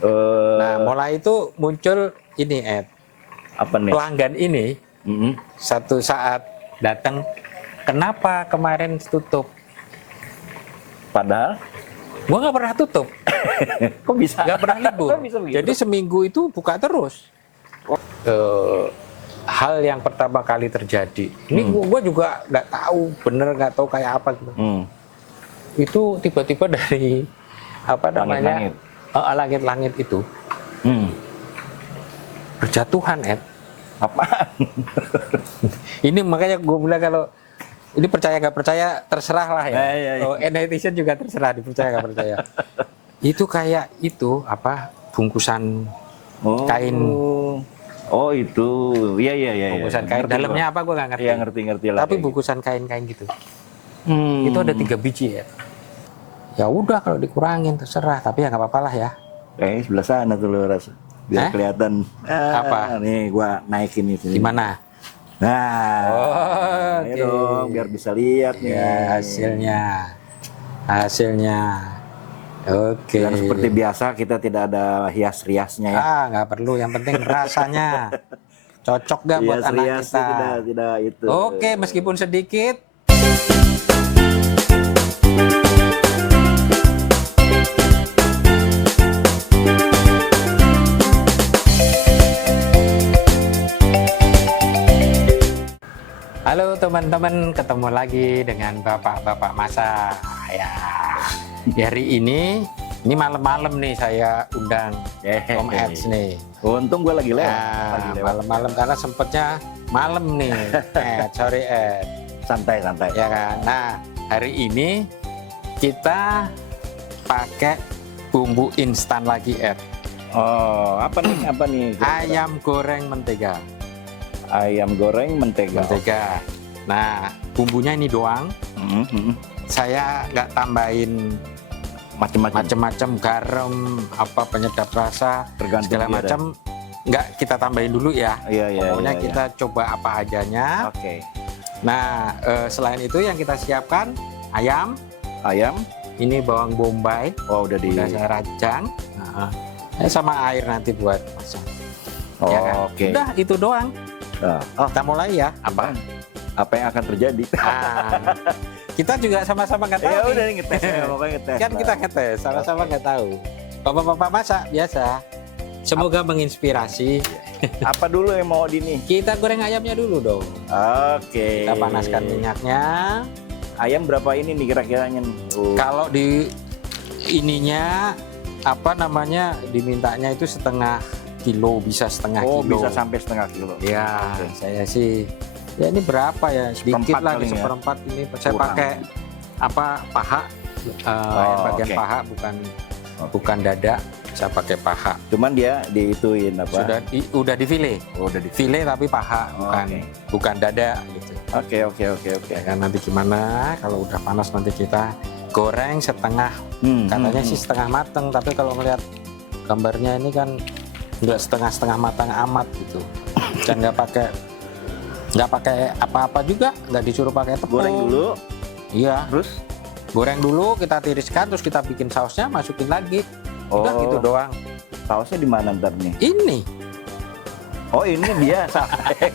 Nah, mulai itu muncul ini, Ed. Apa nih? Pelanggan ini satu saat datang, kenapa kemarin tutup? Padahal Gua nggak pernah tutup, kok bisa? nggak pernah libur. Kok bisa begitu? Jadi seminggu itu buka terus. Hal yang pertama kali terjadi, ini gua juga nggak tahu, bener nggak tahu kayak apa gitu. Itu tiba-tiba dari apa namanya langit-langit itu berjatuhan, Ed. Apaan? Ini makanya gue bilang kalau ini percaya nggak percaya terserah lah ya. Oh, netizen juga terserah dipercaya nggak percaya. Itu kayak itu apa bungkusan kain. Oh itu, iya. Bungkusan kain. Ngerti Dalamnya gua. apa gue nggak ngerti. Iya ngerti lah. Tapi bungkusan kain-kain gitu. Itu ada 3 biji ya. Ya udah kalau dikurangin terserah. Tapi ya nggak apa-apa lah ya. Sebelah sana tuh lo rasa. Biar kelihatan. Apa? Nih gua naikin itu. Gimana? Nah, ayo dong biar bisa lihat nih. Ya, hasilnya. Oke. Dan seperti biasa kita tidak ada hias-riasnya ya. Nggak perlu. Yang penting rasanya cocok nggak buat anak kita. Tidak itu. Oke, meskipun sedikit. Halo teman-teman, ketemu lagi dengan bapak-bapak masak ya. Hari ini malam-malam nih saya undang Om Eds nih. Untung gue lagi lewat. Malam-malam karena sempetnya malam nih. Sorry Ed. Santai. Ya kan. Nah hari ini kita pakai bumbu instan lagi Ed. Oh apa nih? Ayam goreng mentega. Ayam goreng mentega. Nah bumbunya ini doang. Saya nggak tambahin macam-macam garam, apa penyedap rasa, segala macam. Nggak kita tambahin dulu ya. Pokoknya kita coba apa adanya. Oke. Nah selain itu yang kita siapkan ayam. Ini bawang bombay. Oh udah saya rajang. Sama air nanti buat masak. Ya kan? Oke. Udah itu doang. Kita mulai ya. Apa yang akan terjadi? Kita juga sama-sama nggak tahu. Ya udah ngetes. Kan kita ngetes, sama-sama nggak tahu. Bapak-bapak masak biasa. Semoga menginspirasi. Apa dulu yang mau nih? Kita goreng ayamnya dulu dong. Oke. Kita panaskan minyaknya. Ayam berapa ini nih kira-kiranya? Kalau di ininya apa namanya dimintanya itu setengah kilo, bisa setengah kilo. Bisa sampai setengah kilo. Ya, saya sih ya ini berapa ya? Sedikit lagi seperempat ini. Saya pakai apa paha, bagian paha bukan dada. Saya pakai paha. Cuman dia diituin apa? Udah di file. Udah di file tapi paha bukan dada gitu. Oke. Ya kan nanti gimana kalau udah panas nanti kita goreng setengah. Katanya sih setengah mateng, tapi kalau melihat gambarnya ini kan nggak setengah matang amat gitu. Dan nggak pakai apa-apa juga, nggak disuruh pakai tepung. Goreng dulu. Iya. Terus goreng dulu, kita tiriskan, terus kita bikin sausnya, masukin lagi. Udah gitu doang. Sausnya di mana ntar nih? Ini. Oh ini dia.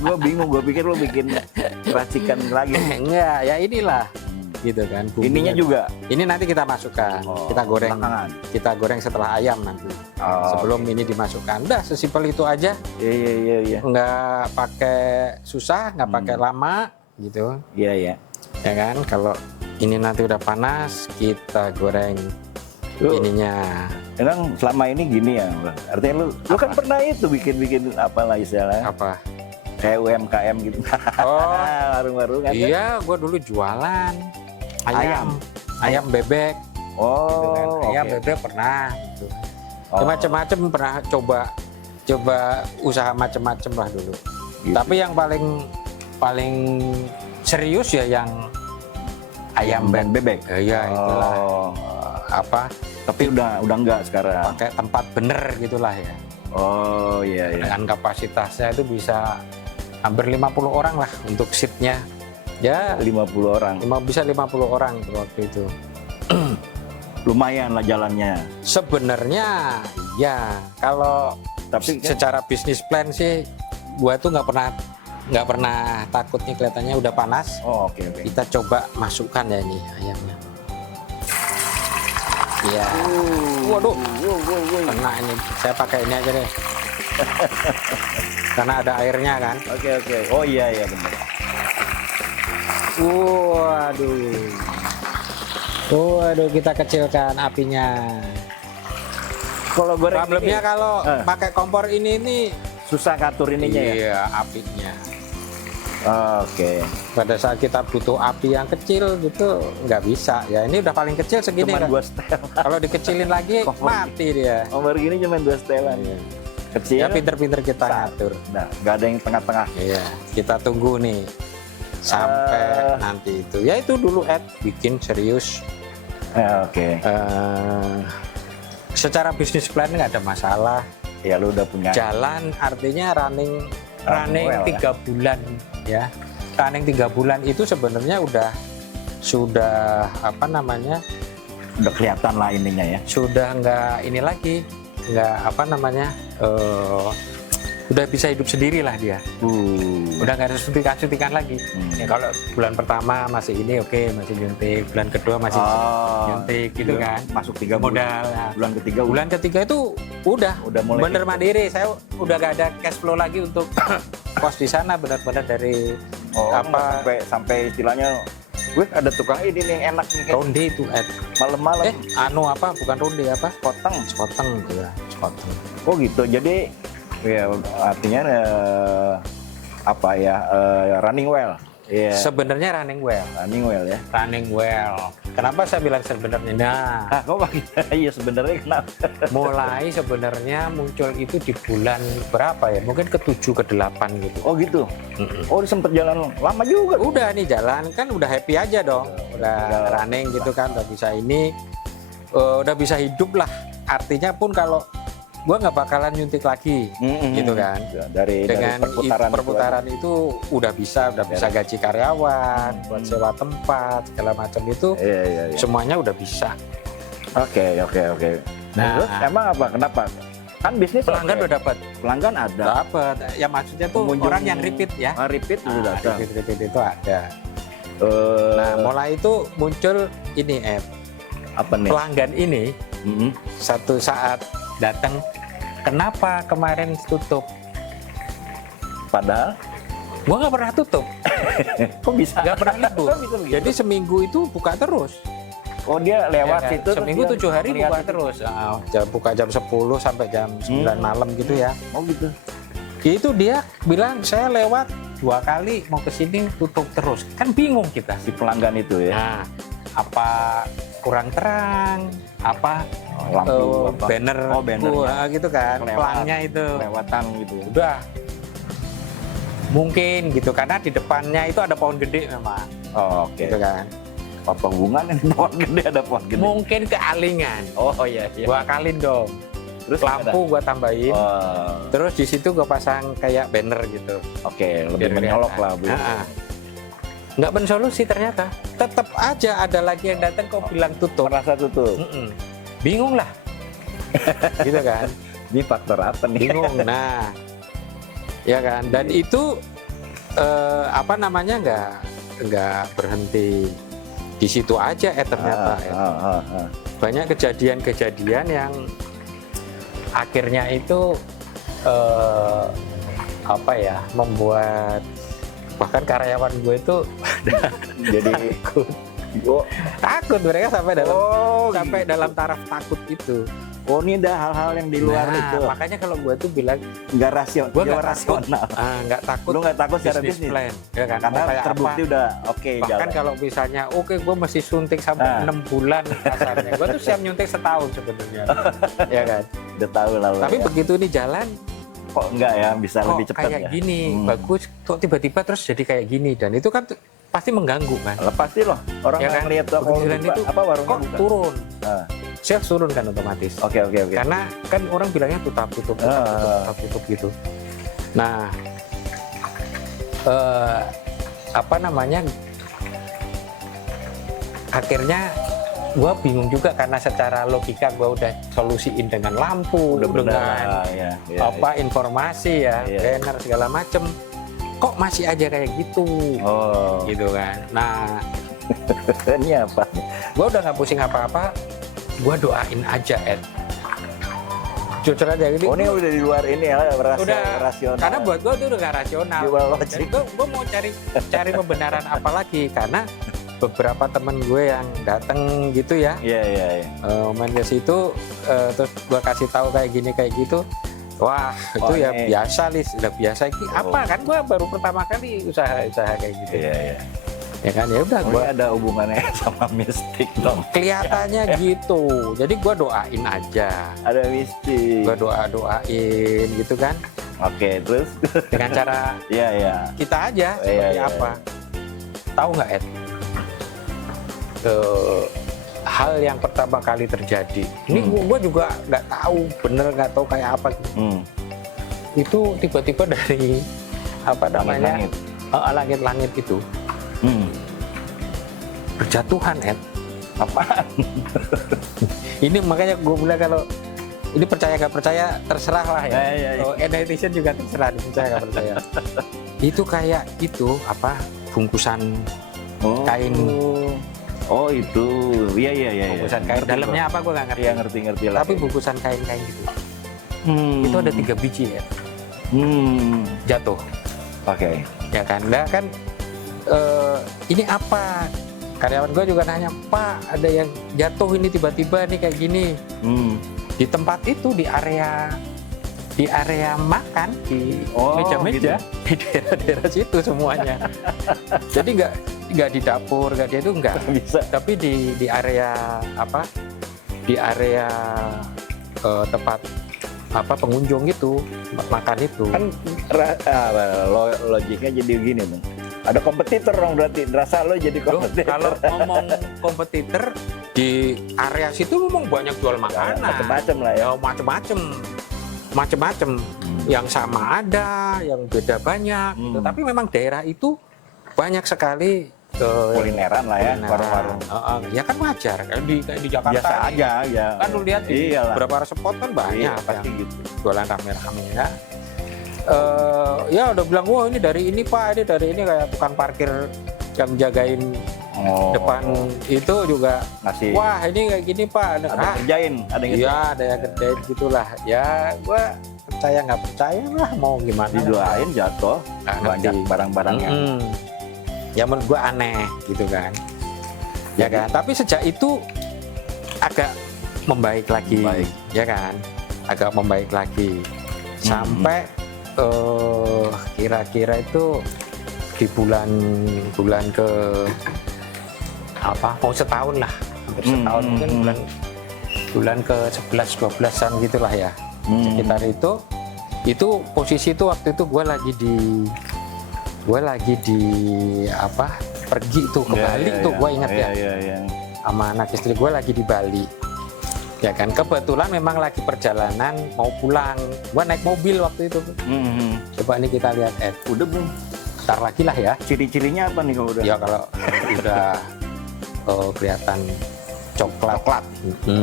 Gue bingung, gue pikir lo bikin racikan lagi. Enggak, ya inilah. Gitu kan. Ininya juga. Ini nanti kita masukkan. Kita goreng. Belakangan. Kita goreng setelah ayam nanti. Sebelum ini dimasukkan. Udah sesimpel itu aja. Iya. Nggak pakai susah, nggak pakai lama gitu. Iya. Ya kan, kalau ini nanti udah panas, kita goreng ininya. Emang selama ini gini ya, Bang? Artinya lu kan pernah itu bikin apalah istilahnya? Apa? Kayak UMKM gitu. Warung-warung kan? Iya, gua dulu jualan ayam bebek. Gitu kan. Ayam bebek pernah gitu. Macam-macam pernah coba usaha macam-macam lah dulu. Gitu. Tapi yang paling serius ya yang ayam bebek. Iya, itulah. Apa? Tapi udah enggak sekarang. Pakai tempat bener gitulah ya. Oh iya. Dengan kapasitasnya itu bisa hampir 50 orang lah untuk shiftnya. Ya 50 orang. Bisa 50 orang waktu itu. Lumayan lah jalannya. Sebenarnya ya. Kalau Tapi kan, secara bisnis plan sih, gua tuh nggak pernah takut nih, kelihatannya udah panas. oh oke oke. Kita coba masukkan ya ini ayamnya. Ya. Waduh, kena ini. Saya pakai ini aja deh. Karena ada airnya kan. Oke oke. Oh iya iya benar. Waduh. Waduh, kita kecilkan apinya. Kalau goreng Problemnya ini kalau pakai kompor ini susah ngatur ininya ya. iya, apinya. Oke. Pada saat kita butuh api yang kecil gitu nggak bisa. Ya ini udah paling kecil segini Cuman kan. 2 setel. Kalau dikecilin lagi Kompor. mati dia. Kompor gini cuma 2 setelan. Kecil. Ya pinter-pinter kita Sat. ngatur. Nah, nggak ada yang tengah-tengah. Iya, kita tunggu nih sampai nanti itu. Ya itu dulu bikin serius. Oke. Secara bisnis plan nggak ada masalah. Ya lu udah punya. Jalan artinya running well, 3 bulan ya. Running 3 bulan itu sebenarnya sudah apa namanya? Udah kelihatan lah ininya ya. Sudah nggak ini lagi, nggak apa namanya? Udah bisa hidup sendiri lah dia. Udah nggak ada suntikan lagi. Ya, kalau bulan pertama masih ini oke, masih nyuntik. Bulan kedua masih nyuntik gitu kan. Masuk 3 Modal. bulan. Nah, Bulan ketiga bulan ketiga itu udah mulai bener gitu. mandiri. Saya udah gak ada cash flow lagi untuk kos di sana, benar-benar dari apa sampai istilahnya, wih ada tukang ini nih yang enak nih. ronde itu Malam-malam. apa bukan ronde apa Sekoteng. sekoteng ya sekoteng. Oh gitu. Jadi ya artinya apa ya running well. Iya. Sebenarnya running well. Running well ya. Running well. Kenapa saya bilang sebenarnya? Nah, Ah, kok pakai? Iya sebenarnya kenapa? mulai sebenarnya muncul itu di bulan berapa ya? Mungkin ke-7 ke-8 gitu. Oh gitu. Oh sempet jalan lama juga. Udah nih jalan kan udah happy aja dong. Udah running gitu kan, udah bisa ini udah bisa hidup lah. Artinya pun kalau gua nggak bakalan nyuntik lagi gitu kan. Dari Dengan perputaran itu udah bisa gaji karyawan, buat sewa tempat segala macam itu Iya. semuanya udah bisa. Oke. Nah, Terus emang apa? Kenapa? Kan bisnis pelanggan udah dapat. pelanggan ada. Dapat. Ya maksudnya tuh Pengunjung orang yang repeat ya. Repeat udah datang. Repeat itu ada. Nah, Nah, mulai itu muncul ini apa nih? pelanggan ini satu saat datang, kenapa kemarin tutup? Padahal Gua nggak pernah tutup, kok bisa? nggak pernah libur. Kok bisa begitu? Jadi seminggu itu buka terus. Oh dia lewat Ya kan? situ. Seminggu terus 7 hari dia buka ngeliat terus. Buka jam 10 sampai jam 9 malam gitu ya. itu. Oh gitu. Itu dia bilang saya lewat 2 kali mau ke sini tutup terus. Kan bingung kita. Si pelanggan itu ya. Nah, apa kurang terang, apa Lampu apa? banner, bannernya. gitu kan, Kelewat. pelangnya itu. Kelewatan gitu. Udah mungkin gitu karena di depannya itu ada pohon gede memang, Oh, oke. gitu kan. Apa hubungannya nih pohon gede ada pohon gede? Mungkin kealingan. Oh iya. Gua akalin dong. Terus Lampu gua tambahin. Oh, Terus di situ gua pasang kayak banner gitu. oke, lebih Biar menyolok kelihatan. lah Bu. Nggak bersolusi ternyata. Tetap aja ada lagi yang datang kok bilang tutup. Merasa tutup. Bingung lah. Gitu kan. Ini faktor apa nih? Bingung. Nah, ya kan. Dan itu apa namanya nggak berhenti di situ aja ternyata. Banyak kejadian-kejadian yang akhirnya itu apa ya membuat bahkan karyawan gue itu Jadi takut mereka sampai dalam taraf takut itu. Oh ini ada hal-hal yang di luar itu. Makanya kalau gue tuh bilang Nggak rasional. gue nggak rasional. nggak takut. Lu nggak takut secara bisnis bisnis? plan, ya kan? Karena Mau kayak terbukti apa. udah oke Bahkan jalan. kalau misalnya oke gue mesti suntik sampai 6 bulan kasarnya, gue tuh siap nyuntik setahun sebenarnya, ya kan. Udah tahu lah. lu Tapi ya. begitu ini jalan Kok enggak ya bisa kok lebih cepat kayak ya? gini bagus, kok tiba-tiba terus jadi kayak gini, dan itu kan pasti mengganggu kan. Lepas sih loh. Orang Ya nggak kan? ngeliat toko Begitu buka, itu apa warungnya kok buka. turun, Ah, sales turun kan otomatis. Oke. Karena kan orang bilangnya tutup gitu. Nah, apa namanya? Akhirnya gue bingung juga karena secara logika gue udah solusiin dengan lampu, Udah benar dengan lah, ya, informasi ya, Iya. banner segala macem. Kok masih aja kayak gitu, Oh, gitu kan? Nah, ini apa? gue udah nggak pusing apa-apa, gue doain aja, Ed. Jujur aja gitu. Oh, ini udah di luar ini ya, Udah, rasional. karena buat gue itu udah nggak rasional. Di luar Jadi logik. gue mau cari pembenaran apa lagi, karena beberapa temen gue yang datang gitu ya, Iya. main ke situ, terus gue kasih tahu kayak gini kayak gitu. Wah, itu ya ini. biasa, Lis, udah biasa. Ini apa kan, gue baru pertama kali usaha kayak gitu. Iya. Ya kan, ya udah Oh, gue ini ada hubungannya sama mistik dong. kelihatannya gitu. Jadi gue doain aja, Ada mistik. gue doain gitu kan, Oke, terus? dengan cara Iya. kita aja Iya, seperti iya, apa. Tahu nggak, Ed? Hal yang pertama kali terjadi. Ini gue juga nggak tahu, bener nggak tahu kayak apa. Itu tiba-tiba dari apa namanya langit-langit itu berjatuhan, Ed. Apaan? Ini makanya gue bilang kalau ini percaya nggak percaya terserah lah ya. Iya. Oh, netizen juga terserah, percaya nggak percaya. Itu kayak itu apa bungkusan Oh. kain. Oh, itu. Iya. Bungkusan kain. Ngerti, Dalamnya apa gue nggak ngerti. Iya, ngerti lah. Tapi bungkusan kain-kain gitu. Itu ada 3 biji ya jatuh. Oke. Ya kan, nah kan ini apa? Karyawan gue juga nanya, Pak, ada yang jatuh ini tiba-tiba nih kayak gini. Di tempat itu, di area makan, di Oh, meja-meja, gitu. di daerah-daerah situ semuanya. Jadi nggak di dapur, nggak di itu nggak. Bisa. Tapi di area apa? Di area tempat apa pengunjung gitu, tempat makan itu. Kan logiknya jadi gini dong. Ada kompetitor dong berarti. Rasa lo jadi Loh, kompetitor. kalau ngomong kompetitor di area situ memang banyak jual makanan. Macam-macam lah ya. Ya, macem-macem. Yang sama ada, yang beda banyak. Gitu. Tapi memang daerah itu banyak sekali Kulineran lah ya, kulineran. warung-warung. Ya kan wajar, kayak di Jakarta. Biasa ini. aja ya. Kan lu lihat di Iyalah. beberapa spot kan banyak Iya, yang pasti gitu. jualan rame-rame ya. Ya udah bilang, wah ini dari ini Pak, ini dari ini, kayak tukang parkir yang jagain depan itu juga. Ngasih. Wah ini kayak gini Pak. Ada yang kerjain, ada yang Iya, ada yang kerjain gitulah. Ya gua percaya nggak percaya lah, mau gimana. didoain jatuh Nggak banyak ngerti. barang-barangnya. Ya menurut gua aneh gitu kan. Ya kan. Tapi sejak itu agak membaik lagi. Baik. Ya kan. Agak membaik lagi. Sampai kira-kira itu di bulan ke apa? Mau setahun lah. Hampir setahun mungkin bulan ke 11-12an gitulah ya. Sekitar itu posisi itu waktu itu gue lagi di apa pergi tuh ke Bali tuh, gue ingat ya, sama anak istri gue lagi di Bali ya kan. Kebetulan memang lagi perjalanan mau pulang, gue naik mobil waktu itu. Coba nih kita lihat, Ed, Udah belum? ntar lagi lah ya. Ciri-cirinya apa nih kalau udah? Ya kalau udah kelihatan coklat.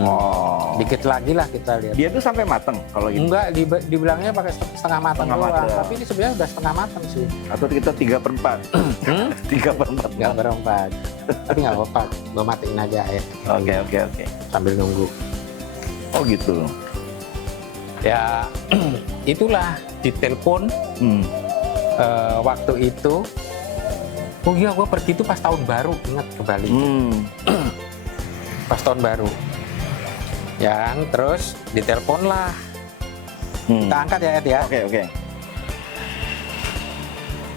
Oh. Dikit lagi lah kita lihat. Dia tuh sampai mateng kalau gitu. Enggak, dibilangnya pakai setengah matang Setengah doang. matang. Tapi ini sebenarnya udah setengah matang sih. Atau kita 3/4. 3/4. Nggak berempat. Tapi nggak apa-apa, gue matiin aja ya. Oke. Sambil nunggu. Oh gitu. Ya itulah ditelepon waktu itu. Oh iya, gue pergi itu pas tahun baru, ingat, ke Bali. Pas tahun baru. Ya kan, terus ditelepon lah. Kita angkat ya, Ed ya. Oke.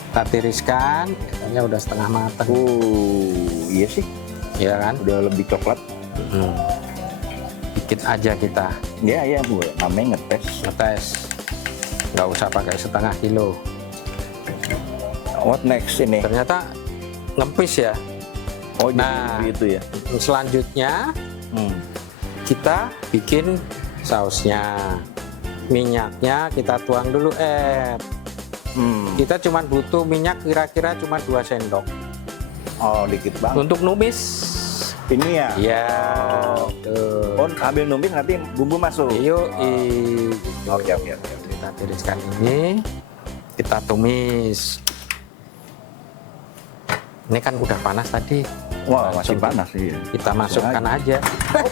Kita tiriskan, katanya udah setengah matang. Iya sih. Iya kan? Udah lebih coklat. Dikit aja kita Iya, Bu. Namanya ngetes. ngetes. Nggak usah pakai setengah kilo. What next ini? Ternyata ngempis ya. Oh, Nah. jadi itu ya. Selanjutnya kita bikin sausnya. Minyaknya kita tuang dulu, Kita cuma butuh minyak kira-kira cuma 2 sendok. Oh, dikit banget. Untuk numis Ini ya. Iya. Tuh. Oh, ambil numis nanti bumbu masuk. Yuk, Oke. kita tiriskan ini, kita tumis. Ini kan udah panas tadi. Wah, masih Langsung panas sih. Kita masukkan aja.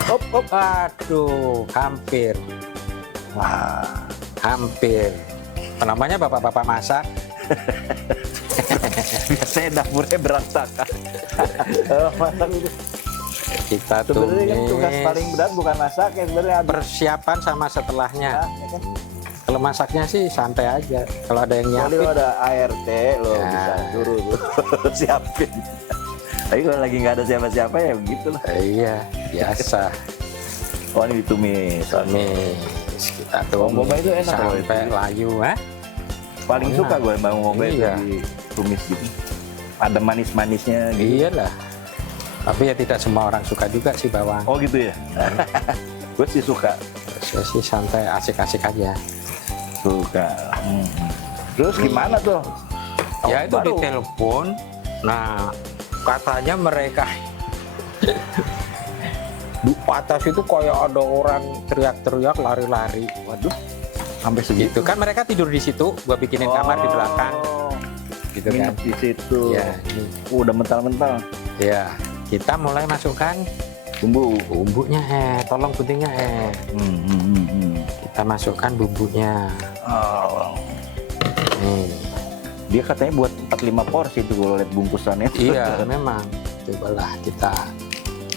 Hop. Aduh, hampir, Wah. hampir. Namanya bapak-bapak masak. Biasanya dapurnya berantakan. Masak itu. Kita Sebenarnya kan tugas tumis. paling berat bukan masak ya sebenarnya. Persiapan sama setelahnya. Ya kan? Kalau masaknya sih santai aja. Kalau ada yang Kalau nyiapin, ada ART lo Ya. bisa suruh siapin. Tapi kalau lagi nggak ada siapa-siapa ya begitu lah. iya biasa. Oh ini ditumis. Tumis, kita Bawang tumis bombay itu enak loh sampai itu. layu, ha? Paling Enak. suka gue bawang bombay itu Iya. ditumis gitu. Ada manis-manisnya gitu. Iyalah. Tapi ya tidak semua orang suka juga sih bawang. Oh gitu ya. Gue sih suka. Saya sih santai, asik-asik aja. Suka. Terus gimana tuh? Ya itu Baru. ditelepon. Nah, katanya mereka di atas itu kayak ada orang teriak-teriak, lari-lari. Waduh, sampai segitu. Gitu kan mereka tidur di situ, gua bikinin kamar di belakang, gitu kan. Nginep di situ. Ya, ini. Udah mental-mental. Ya, kita mulai masukkan Bumbu. bumbunya, tolong guntingnya, Kita masukkan bumbunya. Oh. Nih. Dia katanya buat 4-5 porsi tuh kalau lihat bungkusannya. Iya, memang. Cobalah kita.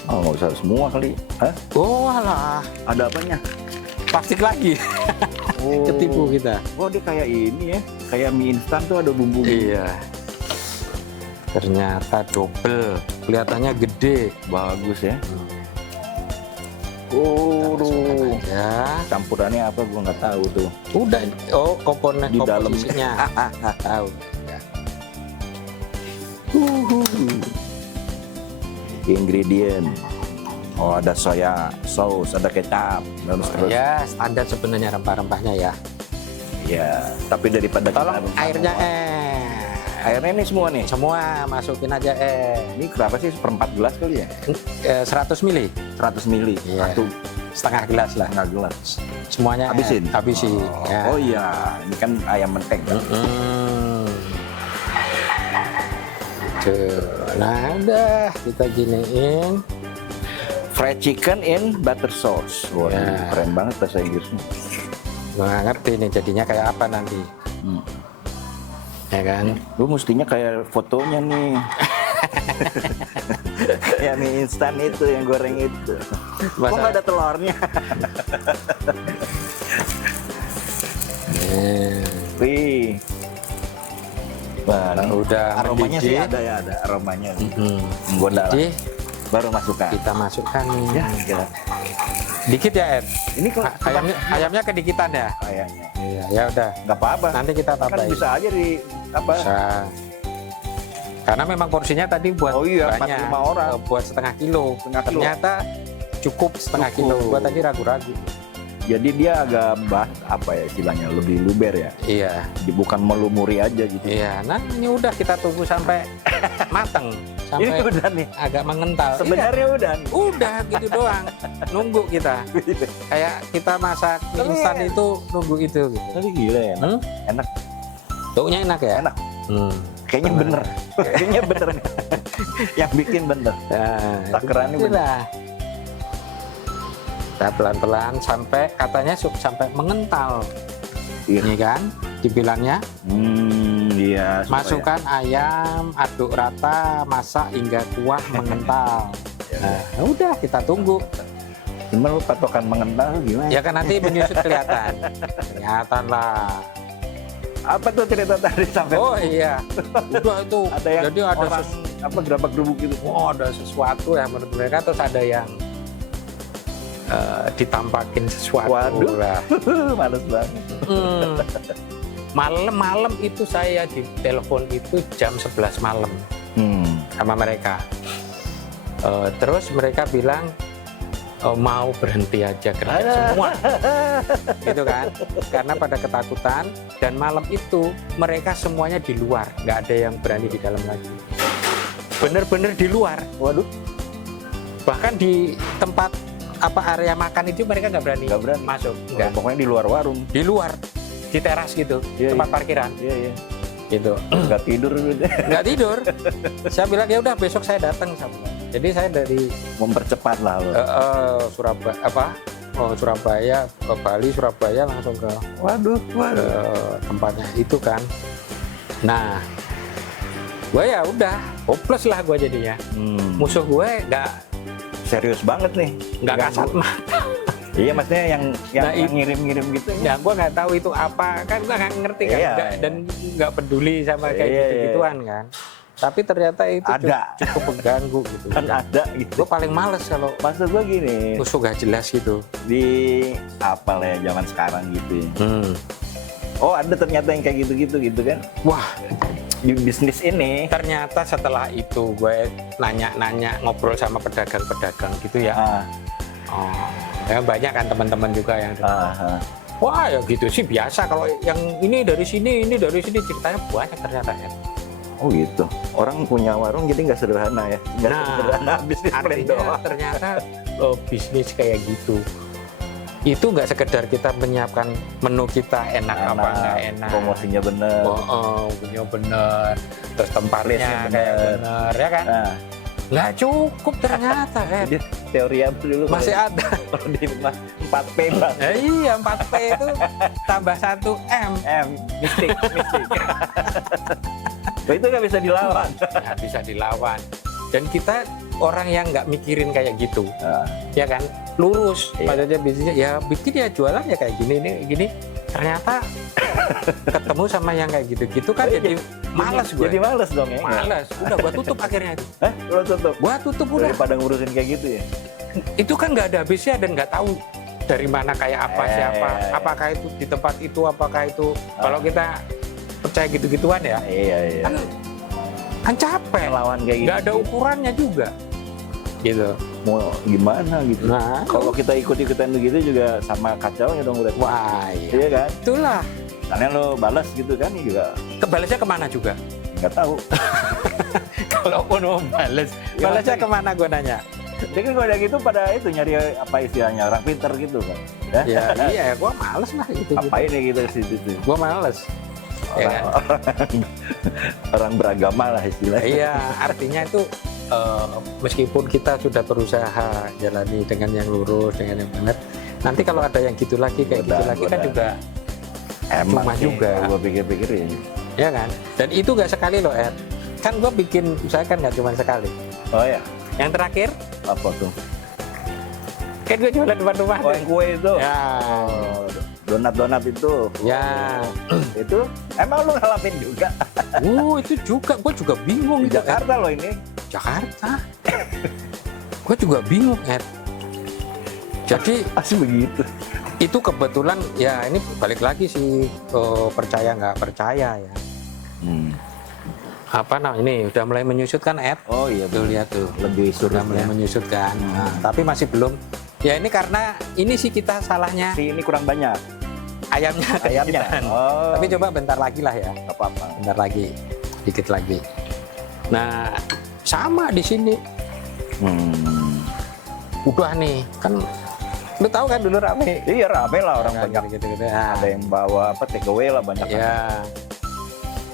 Oh, nggak usah semua kali. Hah? Oh, alah, Ada apanya? plastik lagi. Oh. Ketipu kita. Oh, dia kayak ini ya. Kayak mie instan tuh ada bumbu. Iya. Ternyata double. Kelihatannya gede. Bagus ya. Kita Oh, masukkan aja. campurannya apa gua nggak tahu tuh. Udah. Oh, komponen Di dalam. komposisinya. Tahu. Ya. Ingredient. Oh, ada soya sauce, ada kecap, terus terus. Ya, standar sebenarnya rempah-rempahnya ya. Ya, tapi daripada Tolong kita- airnya airnya ini semua nih. semua masukin aja Ini berapa sih? Seperempat gelas kali ya? 100 mili, 100 mili. Iya. Satu setengah gelas lah. setengah gelas. Semuanya habisin. Oh, Ya. oh iya, ini kan ayam menteng kan? Tuh, nah udah kita giniin. Fried chicken in butter sauce. Wah, Ya. keren banget bahasa Inggrisnya. Nggak ngerti nih jadinya kayak apa nanti, ya kan? Lu mestinya kayak fotonya nih. Kayak mie instan itu yang goreng itu. Kok Masa- nggak ada telurnya? Wih. Wah, Nah, udah aromanya sih mendidih. ada ya, ada aromanya. Hmm. Menggoda lah. Jadi Baru masukkan. kita masukkan Ya, kira. dikit ya Ed. Ini kok Ayamnya kedikitan ya. kayaknya. Iya, ya udah. Nggak apa-apa. Nanti kita Kan tambahin. bisa aja di apa? Bisa. Karena memang porsinya tadi buat Oh iya, banyak, 4-5 orang. buat setengah kilo. Setengah kilo. Ternyata cukup setengah Cukup. kilo. Gua tadi ragu-ragu. Jadi dia agak apa ya istilahnya lebih luber ya. Iya, Bukan melumuri aja gitu. iya. Nah ini udah kita tunggu sampai mateng, Ini sampai udah nih. agak mengental. Sebenarnya udah nih. Iya, udah gitu doang. Nunggu kita. Kayak kita masak mie Tapi instan ya. itu nunggu itu. Gitu. Tapi gila ya. Hmm? Enak. Baunya enak ya? Enak. Hmm. Kayaknya bener. Kayaknya bener nih. Yang bikin bener. Nah, Takarannya itulah. Kita pelan-pelan sampai katanya sampai mengental. Iya. Ini kan dibilangnya Iya. supaya- masukkan ayam, aduk rata, masak hingga kuah mengental. Nah, udah kita tunggu. Gimana lu patokan mengental gimana? Ya kan nanti menyusut kelihatan. Kelihatan lah. Apa tuh cerita tadi sampai? Oh iya. Udah itu. Ada yang Jadi ada orang apa gerabak gerubuk gitu. ada sesuatu yang menurut mereka, terus ada yang ditampakin sesuatu. Waduh. lah. Males banget. Malam-malam itu saya di telepon itu jam 11 malam sama mereka. Terus mereka bilang mau berhenti aja kerja semua, gitu kan? Karena pada ketakutan, dan malam itu mereka semuanya di luar, nggak ada yang berani di dalam lagi. Bener-bener di luar. Waduh. Bahkan di tempat area makan itu mereka nggak berani masuk. Enggak. Pokoknya di luar warung. Di luar, di teras gitu, tempat parkiran. Iya. Gitu. Nggak tidur. Nggak tidur. Saya bilang ya udah besok saya datang. Jadi saya dari mempercepat lah. Surabaya ke Bali, Surabaya langsung ke tempatnya itu kan. Nah, gue ya udah hopeless lah gue jadinya. Musuh gue nggak serius banget nih, nggak kasat mata. Iya, maksudnya yang ngirim-ngirim gitu. Ya gue nggak tahu itu apa, kan gue nggak ngerti kan, dan nggak peduli sama kayak gitu-gituan kan. Tapi ternyata itu cukup mengganggu gitu. Kan ada gitu. Gue paling males kalau maksud gue gini. musuh gak jelas gitu. Di apa lah ya zaman sekarang gitu. Oh ada ternyata yang kayak gitu kan. Wah, di bisnis ini. Ternyata setelah itu gue nanya-nanya ngobrol sama pedagang-pedagang gitu ya. Ya banyak kan teman-teman juga yang wah ya gitu sih biasa, kalau yang ini dari sini ceritanya banyak ternyata ya. Oh gitu. Orang punya warung jadi nggak sederhana ya. Nggak sederhana bisnis plan doang. Ternyata bisnis kayak gitu. Itu nggak sekedar kita menyiapkan menu kita enak apa nggak enak. Promosinya bener. Punya bener. Terus tempatnya kayak bener ya kan. Nggak cukup ternyata kan. Jadi teori apa dulu? Masih ada. Kalau di 4P bang. Iya 4P itu tambah 1M. Mistik. Itu nggak bisa dilawan. Nggak bisa dilawan. Dan kita orang yang nggak mikirin kayak gitu, ya kan, lurus. Maksudnya bisnisnya ya bikin ya jualan ya kayak gini. Ternyata ketemu sama yang kayak gitu kan jadi malas gue. Jadi malas dong ya. Malas. Udah gua tutup akhirnya itu. Lo tutup? Gua tutup udah. Daripada ngurusin kayak gitu ya. Itu kan nggak ada habisnya dan nggak tahu dari mana kayak apa siapa. Apakah itu di tempat itu, apakah itu kalau kita percaya gitu-gituan ya. Iya. Kan capek. Lawan kayak gitu. Nggak ada ukurannya juga. Gitu. Mau gimana gitu. Nah, kalau kita ikut-ikutan begitu juga sama kacaunya dong udah. Wah, iya kan? Itulah. Karena lo balas gitu kan juga. Kebalasnya kemana juga? Nggak tahu. Kalau mau balasnya kemana gue nanya? Dia kan kalau gitu pada itu nyari apa istilahnya orang pinter gitu kan. Iya, gue males lah itu. Apain ya gitu sih itu. Gue males. Orang beragama lah istilahnya. Iya, artinya itu meskipun kita sudah berusaha jalani dengan yang lurus, dengan yang benar, nanti kalau ada yang gitu lagi kayak gitu lagi kan juga emang juga. Gue pikir-pikir ya kan. Dan itu nggak sekali loh, Ed. Kan gue bikin usaha kan nggak cuma sekali. Oh ya. Yang terakhir apa tuh? Kan gue jualan depan rumah. Oh, yang kue itu. Ya. Donat itu. Ya. Itu emang lu ngalamin juga? Itu juga, gue juga bingung. Di Jakarta loh ini. Jakarta. Gue juga bingung, Ed. Jadi asli begitu. Itu kebetulan ya ini balik lagi sih percaya nggak percaya ya. Apa namanya ini udah mulai menyusut kan, Ed? Oh iya. Tuh lihat tuh. Lebih sudah mulai menyusut kan. Nah, tapi masih belum. Ya ini karena ini sih kita salahnya. Ini kurang banyak. Ayamnya. Oh. Tapi coba bentar lagi lah ya. Apa-apa. Bentar lagi, dikit lagi. Nah, sama di sini. Udah nih, kan lu tahu kan dulu rame. Iya rame lah orang banyak. Gitu. Nah. Ada yang bawa apa take away lah banyak. Ya.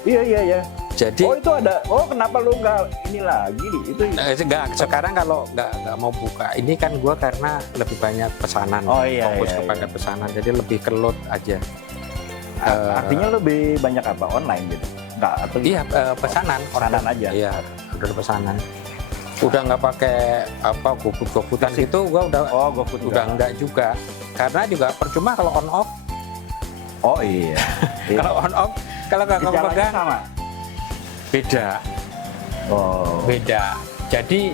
Iya. Jadi itu ada. Oh kenapa lu nggak ini lagi? Itu enggak. Sekarang kalau nggak mau buka ini kan gua karena lebih banyak pesanan. Oh iya. Fokus kepada pesanan, jadi lebih ke load aja. Artinya lebih banyak apa online gitu? Enggak atau? Iya pesanan. Pesanan aja. Iya, udah pesanan. Udah nggak pakai apa GoFood-GoFoodan gitu, gua udah. Oh GoFood udah enggak juga. Karena juga percuma kalau on off. Oh iya. Kalau on off, kalau nggak kamu pegang sama. Beda. Oh. Beda. Jadi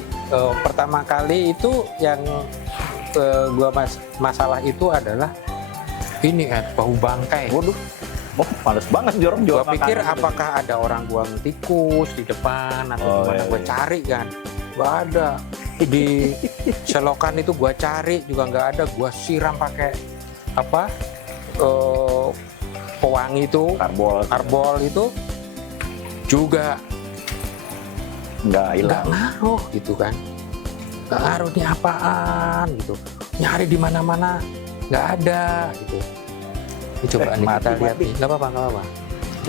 pertama kali itu yang gua masalah itu adalah ini bau bangkai. Waduh. Oh, males banget jorong. Gua pikir apakah ada orang buang tikus di depan atau gimana. Gua cari kan. Nggak ada. Di selokan itu gua cari juga nggak ada. Gua siram pakai apa? Pewangi itu, karbol itu juga nggak hilang. Nggak ngaruh gitu kan. nggak ngaruh nih apaan gitu, nyari di mana-mana nggak ada gitu. Ini coba nih kita lihat nih, nggak apa-apa.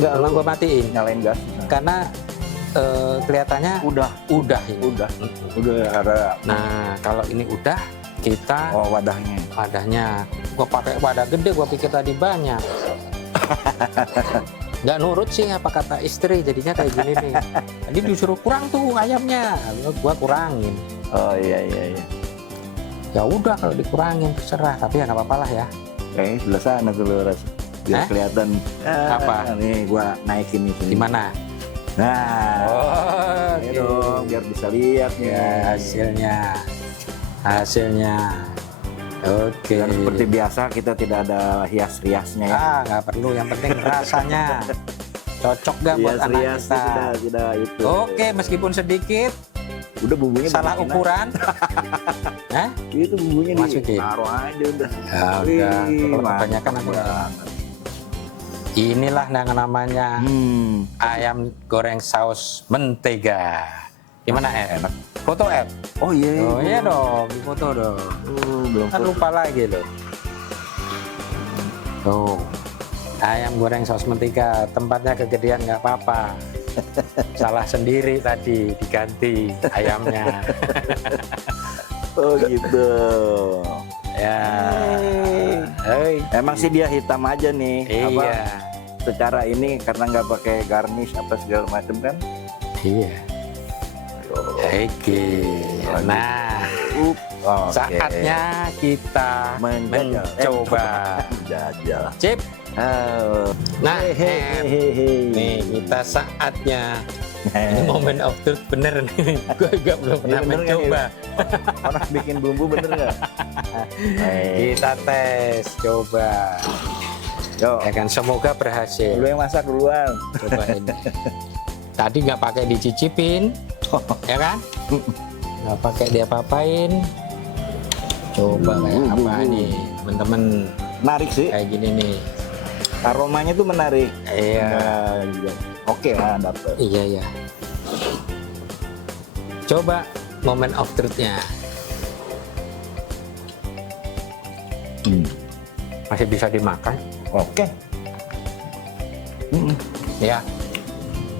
Nggak, Memang gua matiin nyalain gas. karena kelihatannya Udah ini. udah ada. Nah kalau ini udah, kita wadahnya gua pakai wadah gede, gua pikir tadi banyak. Nggak nurut sih apa kata istri, jadinya kayak gini nih. Tadi disuruh kurang tuh ayamnya, gua kurangin. Oh iya. Ya udah kalau dikurangin terserah, tapi ya nggak apa-apa lah ya. Kayaknya sebelah sana tuh Ras. Biar kelihatan. Apa? Nih gua naikin nih sini. Di mana? Nah. Oh, Ini dong biar bisa lihat nih. Ya hasilnya. Oke. Dan seperti biasa kita tidak ada hias-riasnya ya. Nggak perlu, yang penting rasanya cocok gak buat anak Hias-riasnya kita. tidak itu. Oke, meskipun sedikit Udah bumbunya salah banyakin ukuran. Hah? aja. Itu bumbunya nih. Masukin. Taruh aja udah. Ya udah, kalau kebanyakan aku inilah yang namanya ayam goreng saus mentega. Gimana enak? Foto Oh iya. Oh iya dong, di foto dong. Belum Kan lupa lagi loh. Tuh, ayam goreng saus mentega, tempatnya kegedean nggak apa-apa. Salah sendiri tadi, diganti ayamnya. Oh gitu. Ya. Hei. Emang sih dia hitam aja nih. Iya. Secara ini karena nggak pakai garnish apa segala macam kan. Iya. Oke. Nah, saatnya kita mencoba. Menjajal. Cip. Nah, hehehe. nih kita saatnya. Ini moment of truth bener nih. Gue juga belum pernah bener kan mencoba. Orang bikin bumbu bener nggak? Kita tes, coba. Yo, Ya kan, semoga berhasil. lu yang masak duluan. Coba ini. Tadi nggak pakai dicicipin, ya kan? Nggak pakai diapa-apain. Coba kayak apa nih, teman-teman? Menarik sih. Kayak gini nih. Aromanya tuh menarik. Iya. Nah, iya. Oke lah, dapet. Iya. Coba moment of truth-nya. Masih bisa dimakan. Oke. Ya.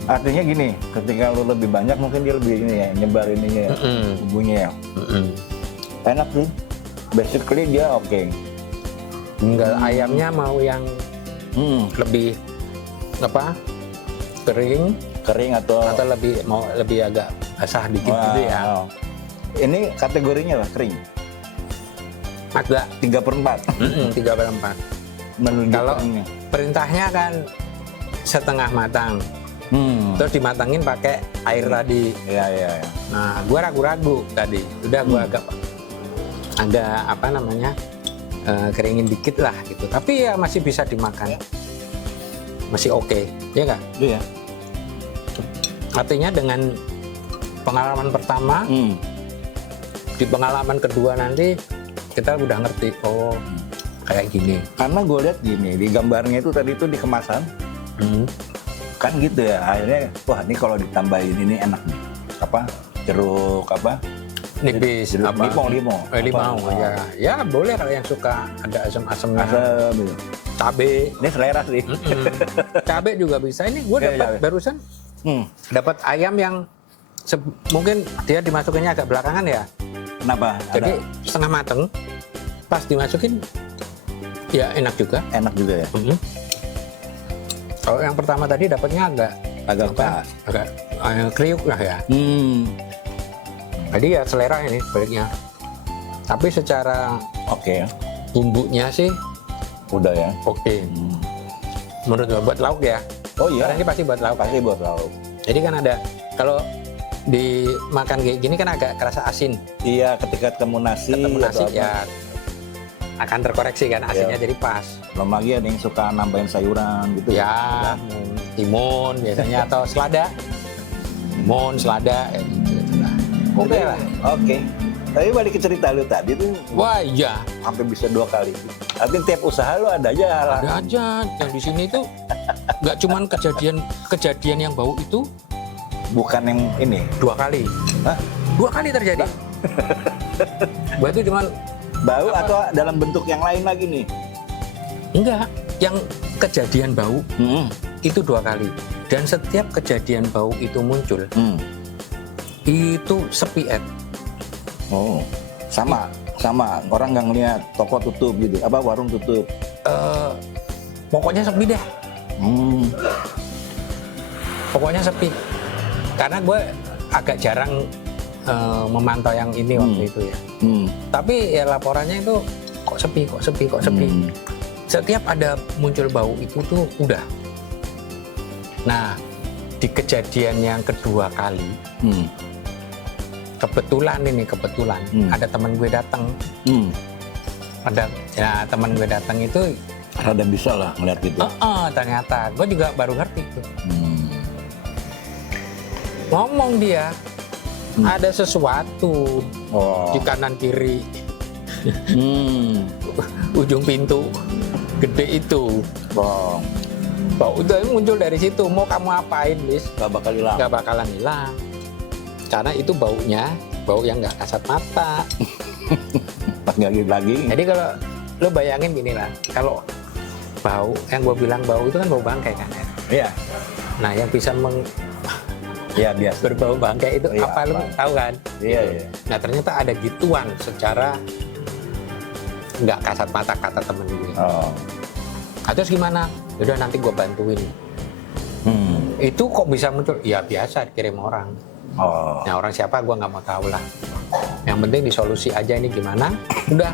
Artinya gini, ketika lu lebih banyak mungkin dia lebih ini ya, nyebar ininya ya, bumbunya ya. Enak sih. Basically dia oke. Tinggal ayamnya mau yang lebih apa? Kering atau lebih agak basah dikit gitu ya. Ini kategorinya lah kering. Agak 3/4. 3/4. Menunjuk Kalau keringnya. perintahnya kan setengah matang. Terus dimatangin pakai air tadi. Iya. Nah, gua ragu-ragu tadi. Udah gua agak apa namanya? Keringin dikit lah gitu. Tapi ya masih bisa dimakan. Masih oke, ya nggak? Iya. Artinya dengan pengalaman pertama, di pengalaman kedua nanti kita udah ngerti, oh kayak gini. Karena gue lihat gini, di gambarnya itu tadi itu di kemasan, kan gitu ya. Akhirnya, wah ini kalau ditambahin ini enak nih. Apa? Jeruk apa? Nipis, apa? Limau. Limau, ya. Ya boleh kalau yang suka ada asam-asamnya. Asam gitu. Cabe. Ini selera sih. Cabe juga bisa. Ini gue dapat barusan. Dapat ayam yang mungkin dia dimasukinnya agak belakangan ya. Kenapa? Jadi setengah mateng, pas dimasukin ya enak juga. Enak juga ya. Kalau yang pertama tadi dapatnya agak kriuk lah ya. Jadi ya selera ini baliknya. Tapi secara oke bumbunya sih udah ya. Oke. Menurut gue buat lauk ya. Oh iya. Karena ini pasti buat lauk. Pasti buat lauk. Jadi kan ada kalau dimakan kayak gini kan agak kerasa asin. Iya, ketika ketemu nasi ya akan terkoreksi kan asinnya, jadi pas. Belum lagi ada yang suka nambahin sayuran gitu ya. Timun biasanya atau selada. Timun, selada gitu lah. Oke lah. Oke. Tapi balik ke cerita lu tadi tuh. Wah iya. Sampai bisa 2 kali. Tapi tiap usaha lu ada aja lah. Ada aja. Yang di sini tuh nggak cuman kejadian yang bau itu. Bukan yang ini. 2 kali. Hah? 2 kali terjadi. Gue tuh cuman Bau atau dalam bentuk yang lain lagi nih? enggak, yang kejadian bau itu 2 kali. Dan setiap kejadian bau itu muncul, itu sepi, Ed. Oh, sama orang nggak ngeliat toko tutup gitu, apa warung tutup. Pokoknya sepi deh. Pokoknya sepi. Karena gue agak jarang memantau yang ini waktu itu ya. Tapi ya laporannya itu kok sepi. Setiap ada muncul bau itu tuh udah. Nah, di kejadian yang kedua kali, kebetulan ada teman gue datang. Ya teman gue datang itu Rada bisa lah ngeliat gitu. ternyata gue juga baru ngerti tuh. Ngomong dia ada sesuatu di kanan kiri ujung pintu gede itu. Bau itu muncul dari situ. Mau kamu apain, Lis? Gak bakal hilang. Gak bakalan hilang. Karena itu baunya bau yang nggak kasat mata. Pas nggak lagi. Jadi kalau lo bayangin gini lah, kalau bau yang gue bilang bau itu kan bau bangkai kan ya. Iya. Nah yang bisa Iya biasa. berbau bangkai itu Iya, apa lo tahu kan? Iya. Nah ternyata ada gituan secara nggak kasat mata kata temen gue. Terus gimana? Udah nanti gue bantuin. Itu kok bisa muncul? Ya biasa dikirim orang. Nah orang siapa gue nggak mau tahu lah. Yang penting disolusi aja ini gimana? Udah.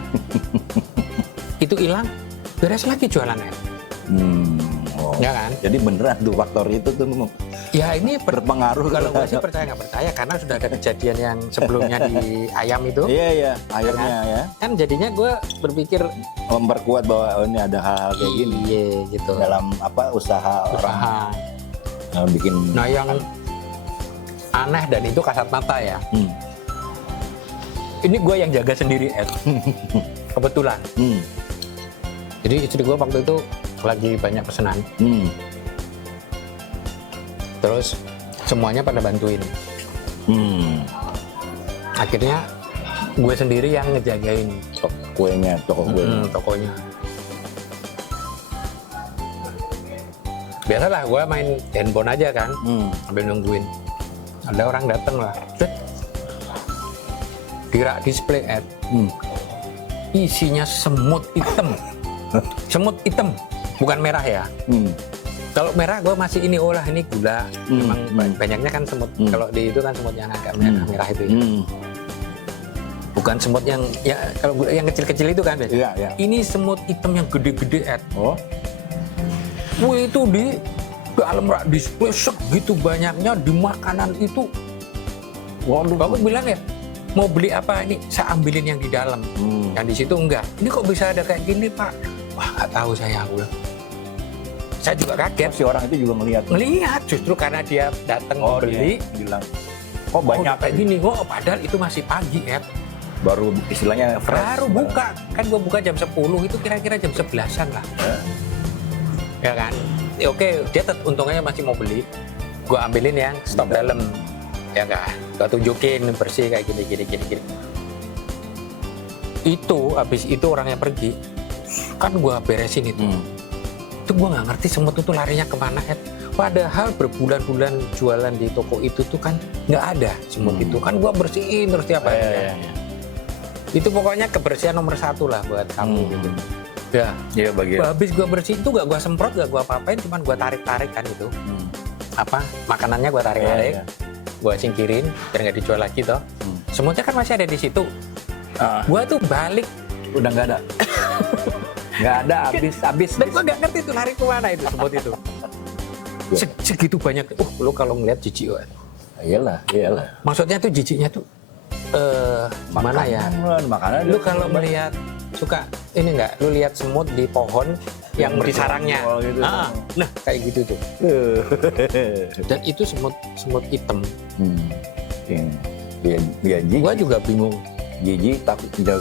Itu hilang, beres lagi jualannya. Ya kan? Jadi beneran tuh faktor itu tuh Ya ini berpengaruh. Kalau gue sih percaya nggak percaya karena sudah ada kejadian yang sebelumnya di ayam itu. Iya, akhirnya ya. Kan jadinya gue berpikir memperkuat bahwa ini ada hal-hal kayak gini. Iya gitu. Dalam usaha orang bikin. Nah yang aneh dan itu kasat mata ya. Ini gue yang jaga sendiri, Ed. Kebetulan. Jadi istri gue waktu itu lagi banyak pesanan. Terus semuanya pada bantuin. Akhirnya gue sendiri yang ngejagain toko kuenya. Tokonya. Biasalah gue main handphone aja kan, sambil nungguin. Ada orang datang lah, kira display ad, isinya semut hitam, semut hitam, bukan merah ya. Kalau merah gue masih ini, ini gula. Memang banyaknya kan semut. Kalau di itu kan semut yang agak merah itu ya. Bukan semut yang ya kalau yang kecil-kecil itu kan. Iya. Ini semut hitam yang gede-gede, Ed. Wih itu di dalam rak display segitu banyaknya di makanan itu. Waduh. Bapak bilang ya, mau beli apa ini? Saya ambilin yang di dalam. Yang di situ enggak. Ini kok bisa ada kayak gini, Pak? Wah, nggak tahu saya bilang. Saya juga kaget. Si orang itu juga ngelihat Justru karena dia datang beli, bilang, kok banyak kayak gini. Padahal itu masih pagi, Ed. Baru istilahnya fresh. Baru buka. Kan gua buka jam 10, itu kira-kira jam 11-an lah. Ya kan? Ya, oke, dia untungnya masih mau beli. Gua ambilin yang stok dalam. Ya kan? Gua tunjukin bersih kayak gini. Itu habis itu orangnya pergi. Kan gua beresin itu. Itu gue nggak ngerti semut itu larinya kemana, Ed. Padahal berbulan-bulan jualan di toko itu tuh kan nggak ada semut itu. Kan gue bersihin terus tiap hari. Itu pokoknya kebersihan nomor 1 lah buat kamu gitu. Ya bagian. Habis gue bersihin tuh gak gue semprot, gak gue apa-apain, cuman gue tarik-tarik kan gitu. Makanannya gue tarik-tarik, gue singkirin biar nggak dijual lagi toh. Semutnya kan masih ada di situ. Gue tuh balik udah nggak ada. Nggak ada, habis. Dan gue nggak ngerti tuh lari kemana itu semut itu. Segitu banyak. Lo kalau ngeliat jijik, Iyalah. Maksudnya tuh jijiknya tuh mana ya? Makanan. Lu kalau melihat suka ini nggak? Lu lihat semut di pohon yang di sarangnya. Gitu. Nah kayak gitu tuh. Dan itu semut hitam. Iya, gua juga bingung. Jijik,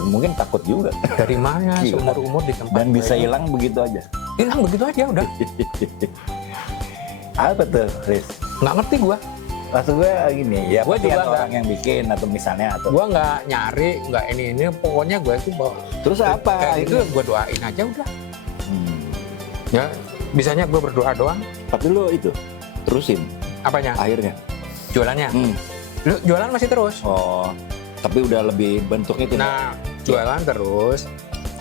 mungkin takut juga. Dari mana seumur-umur di tempat dan bisa hilang begitu aja. Hilang begitu aja udah. Apa tuh, Riz? Nggak ngerti gua. Maksud gue gini, ya Gua pasti juga ada orang yang bikin atau misalnya atau Gue nggak nyari, nggak ini, pokoknya gue itu terus apa? kayak gitu gue doain aja udah. Ya, bisanya gue berdoa doang. Tapi lo itu terusin Apanya? akhirnya. Jualannya. Lu jualan masih terus. Oh, tapi udah lebih bentuknya itu. Nah, jualan terus.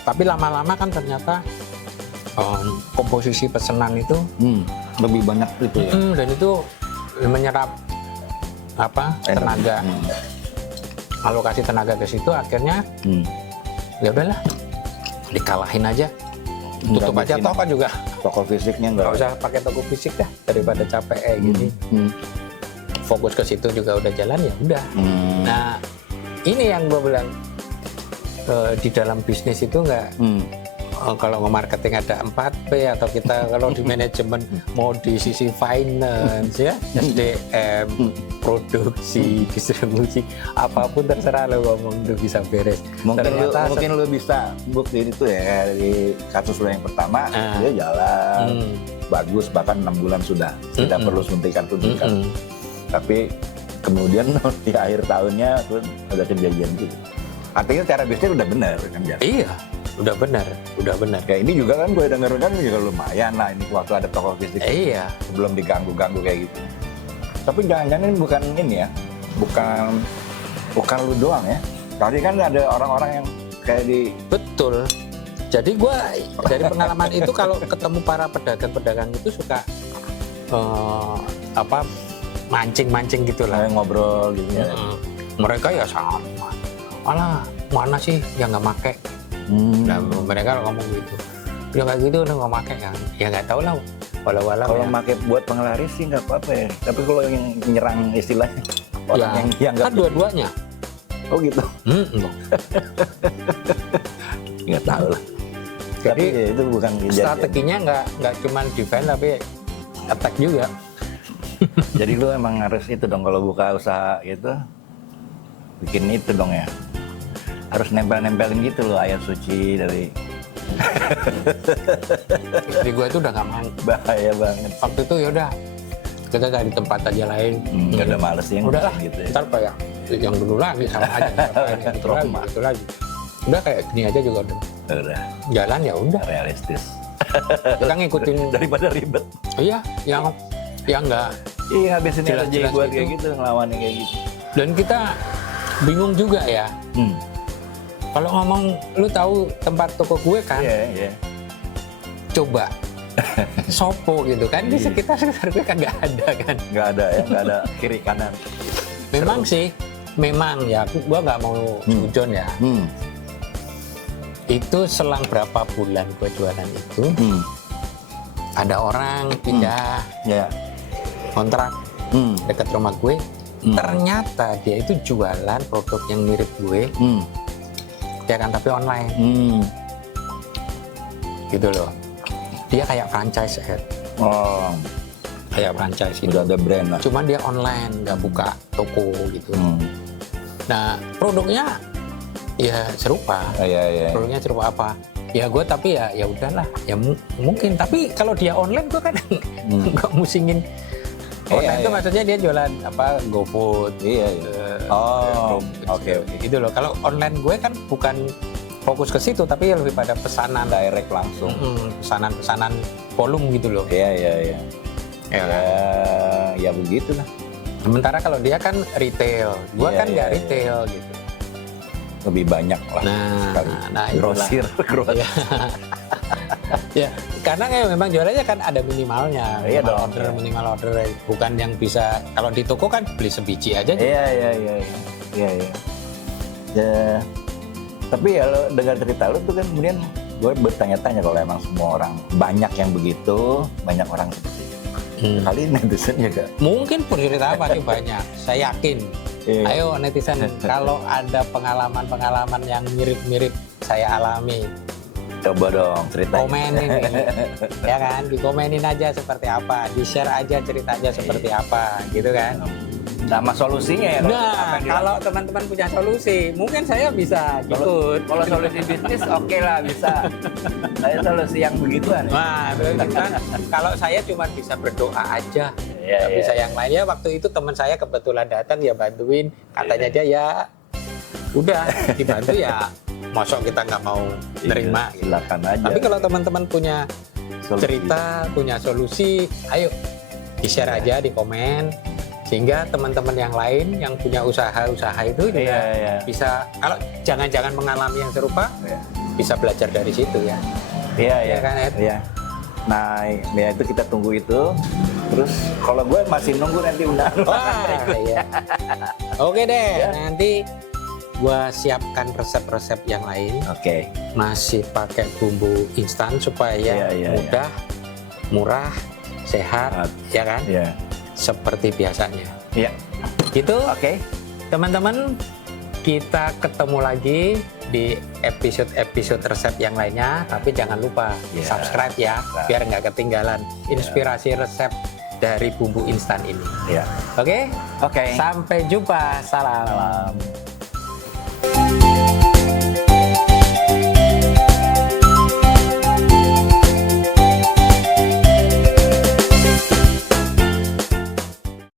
Tapi lama-lama kan ternyata komposisi pesanan itu lebih banyak itu ya. dan itu menyerap tenaga, alokasi tenaga ke situ, akhirnya ya udahlah, dikalahin aja, tutup aja. Toh kan juga toko fisiknya nggak usah pakai toko fisik dah, daripada capek gini. Fokus ke situ juga udah jalan, ya udah. Nah, ini yang gue bilang, di dalam bisnis itu nggak kalau nge-marketing ada 4P, atau kita kalau di manajemen mau di sisi finance ya, SDM, produksi, distribusi, apapun terserah lo ngomong udah bisa beres. Mungkin lo bisa buktiin itu ya dari kasus lo yang pertama, dia jalan bagus, bahkan 6 bulan sudah tidak perlu suntikan. Tapi kemudian di akhir tahunnya tuh ada kejadian gitu. Artinya cara bisnis udah benar kan? Iya. Udah benar. Ya ini juga kan gue denger kan juga lumayan lah ini waktu ada toko fisik. Iya. Sebelum diganggu-ganggu kayak gitu. Tapi jangan-jangan ini bukan ini ya, bukan lu doang ya. Tadi kan ada orang-orang yang kayak di. Betul. Jadi gue dari pengalaman itu kalau ketemu para pedagang-pedagang itu suka mancing-mancing gitulah, ngobrol gitu ya. Mereka ya sama. Alah, mana sih yang nggak make? Nah, mereka ngomong gitu. Ya kayak gitu udah nggak pakai kan? Ya nggak tahu lah. Walau-walau. Kalau ya. pakai buat penglaris sih nggak apa-apa ya. Tapi kalau yang nyerang istilahnya orang ya, yang kan dua-duanya. Oh gitu. Nggak tahu lah. Jadi tapi ya, itu bukan strateginya nggak cuma defense tapi attack juga. Jadi lu emang harus itu dong kalau buka usaha gitu, bikin itu dong ya. Harus nempel-nempelin gitu loh ayat suci dari. Istri gue itu udah nggak mau. Bahaya banget. Waktu itu yaudah kita cari tempat aja lain. Udah males yang udah lah. Gitu ya. Ntar kayak yang dulu lagi sama aja. Itu lagi. Udah kayak gini aja juga udah. Jalan ya udah. Realistis. Kita ngikutin daripada ribet. Iya, yang nggak. Iya ngabisin energi buat gitu. kayak gitu, ngelawan kayak gitu. Dan kita bingung juga ya. Kalau ngomong, lu tahu tempat toko gue kan? Iya. Coba sopo gitu kan di sekitar gue kan nggak ada kan? Nggak ada ya, nggak ada kiri kanan. Memang sih, memang ya. Gue nggak mau sujon ya. Itu selang berapa bulan gue jualan itu, ada orang pindah kontrak dekat rumah gue. Ternyata dia itu jualan produk yang mirip gue. Ya kan, tapi online. Gitu loh. Dia kayak franchise ad. Oh. Kayak franchise gitu. Udah ada brand lah. Cuman dia online, nggak buka toko gitu. Nah, produknya ya serupa. Iya. Produknya serupa apa? Ya gue tapi ya udahlah. Ya mungkin. Tapi kalau dia online gue kan nggak musingin. Online itu maksudnya dia jualan apa, GoFood. Iya. Oke. Gitu loh. Kalau online gue kan bukan fokus ke situ, tapi lebih pada pesanan direct langsung. Pesanan volume gitu loh. Iya. Ya begitulah. Sementara kalau dia kan retail, gue kan nggak retail gitu. Lebih banyak lah. Nah grosir. Ya, karena kayak memang jualannya kan ada minimalnya. Minimal order. Bukan yang bisa, kalau di toko kan beli sebiji aja. Iya. Ya. Tapi ya lo dengar cerita lo tuh kan kemudian gue bertanya-tanya kalau emang semua orang banyak yang begitu, banyak orang seperti itu. Kali netizen juga. Mungkin cerita apa sih banyak. Saya yakin. Ayo netizen, kalau ada pengalaman-pengalaman yang mirip-mirip saya alami, coba dong ceritain. Komenin ya kan, dikomenin aja seperti apa, di-share aja ceritanya seperti apa, gitu kan. Sama solusinya ya. Nah, kalau teman-teman punya solusi, mungkin saya bisa ikut. Kalau solusi bisnis oke lah bisa. Saya solusi yang begituan. Nah, kan kalau saya cuma bisa berdoa aja. nggak bisa yang lain. Ya waktu itu teman saya kebetulan datang ya bantuin, katanya dia ya udah dibantu ya, mosok kita nggak mau nerima. Silakan aja. Tapi kalau teman-teman punya cerita, punya solusi, ayo di-share aja di komen, sehingga teman-teman yang lain yang punya usaha-usaha itu juga bisa, kalau jangan-jangan mengalami yang serupa, bisa belajar dari situ ya. Iya kan, Ed? Iya. Nah, ya itu kita tunggu itu. Terus kalau gue masih nunggu nanti undangan. Wah, iya. Oke deh, nanti gue siapkan resep-resep yang lain. Oke. Masih pakai bumbu instan supaya mudah, murah, sehat, ya kan? Iya. Seperti biasanya. Iya. Gitu. Oke. Teman-teman, kita ketemu lagi di episode resep yang lainnya, tapi jangan lupa subscribe ya, biar nggak ketinggalan inspirasi resep dari bumbu instan ini. Oke? Sampai jumpa. Salam.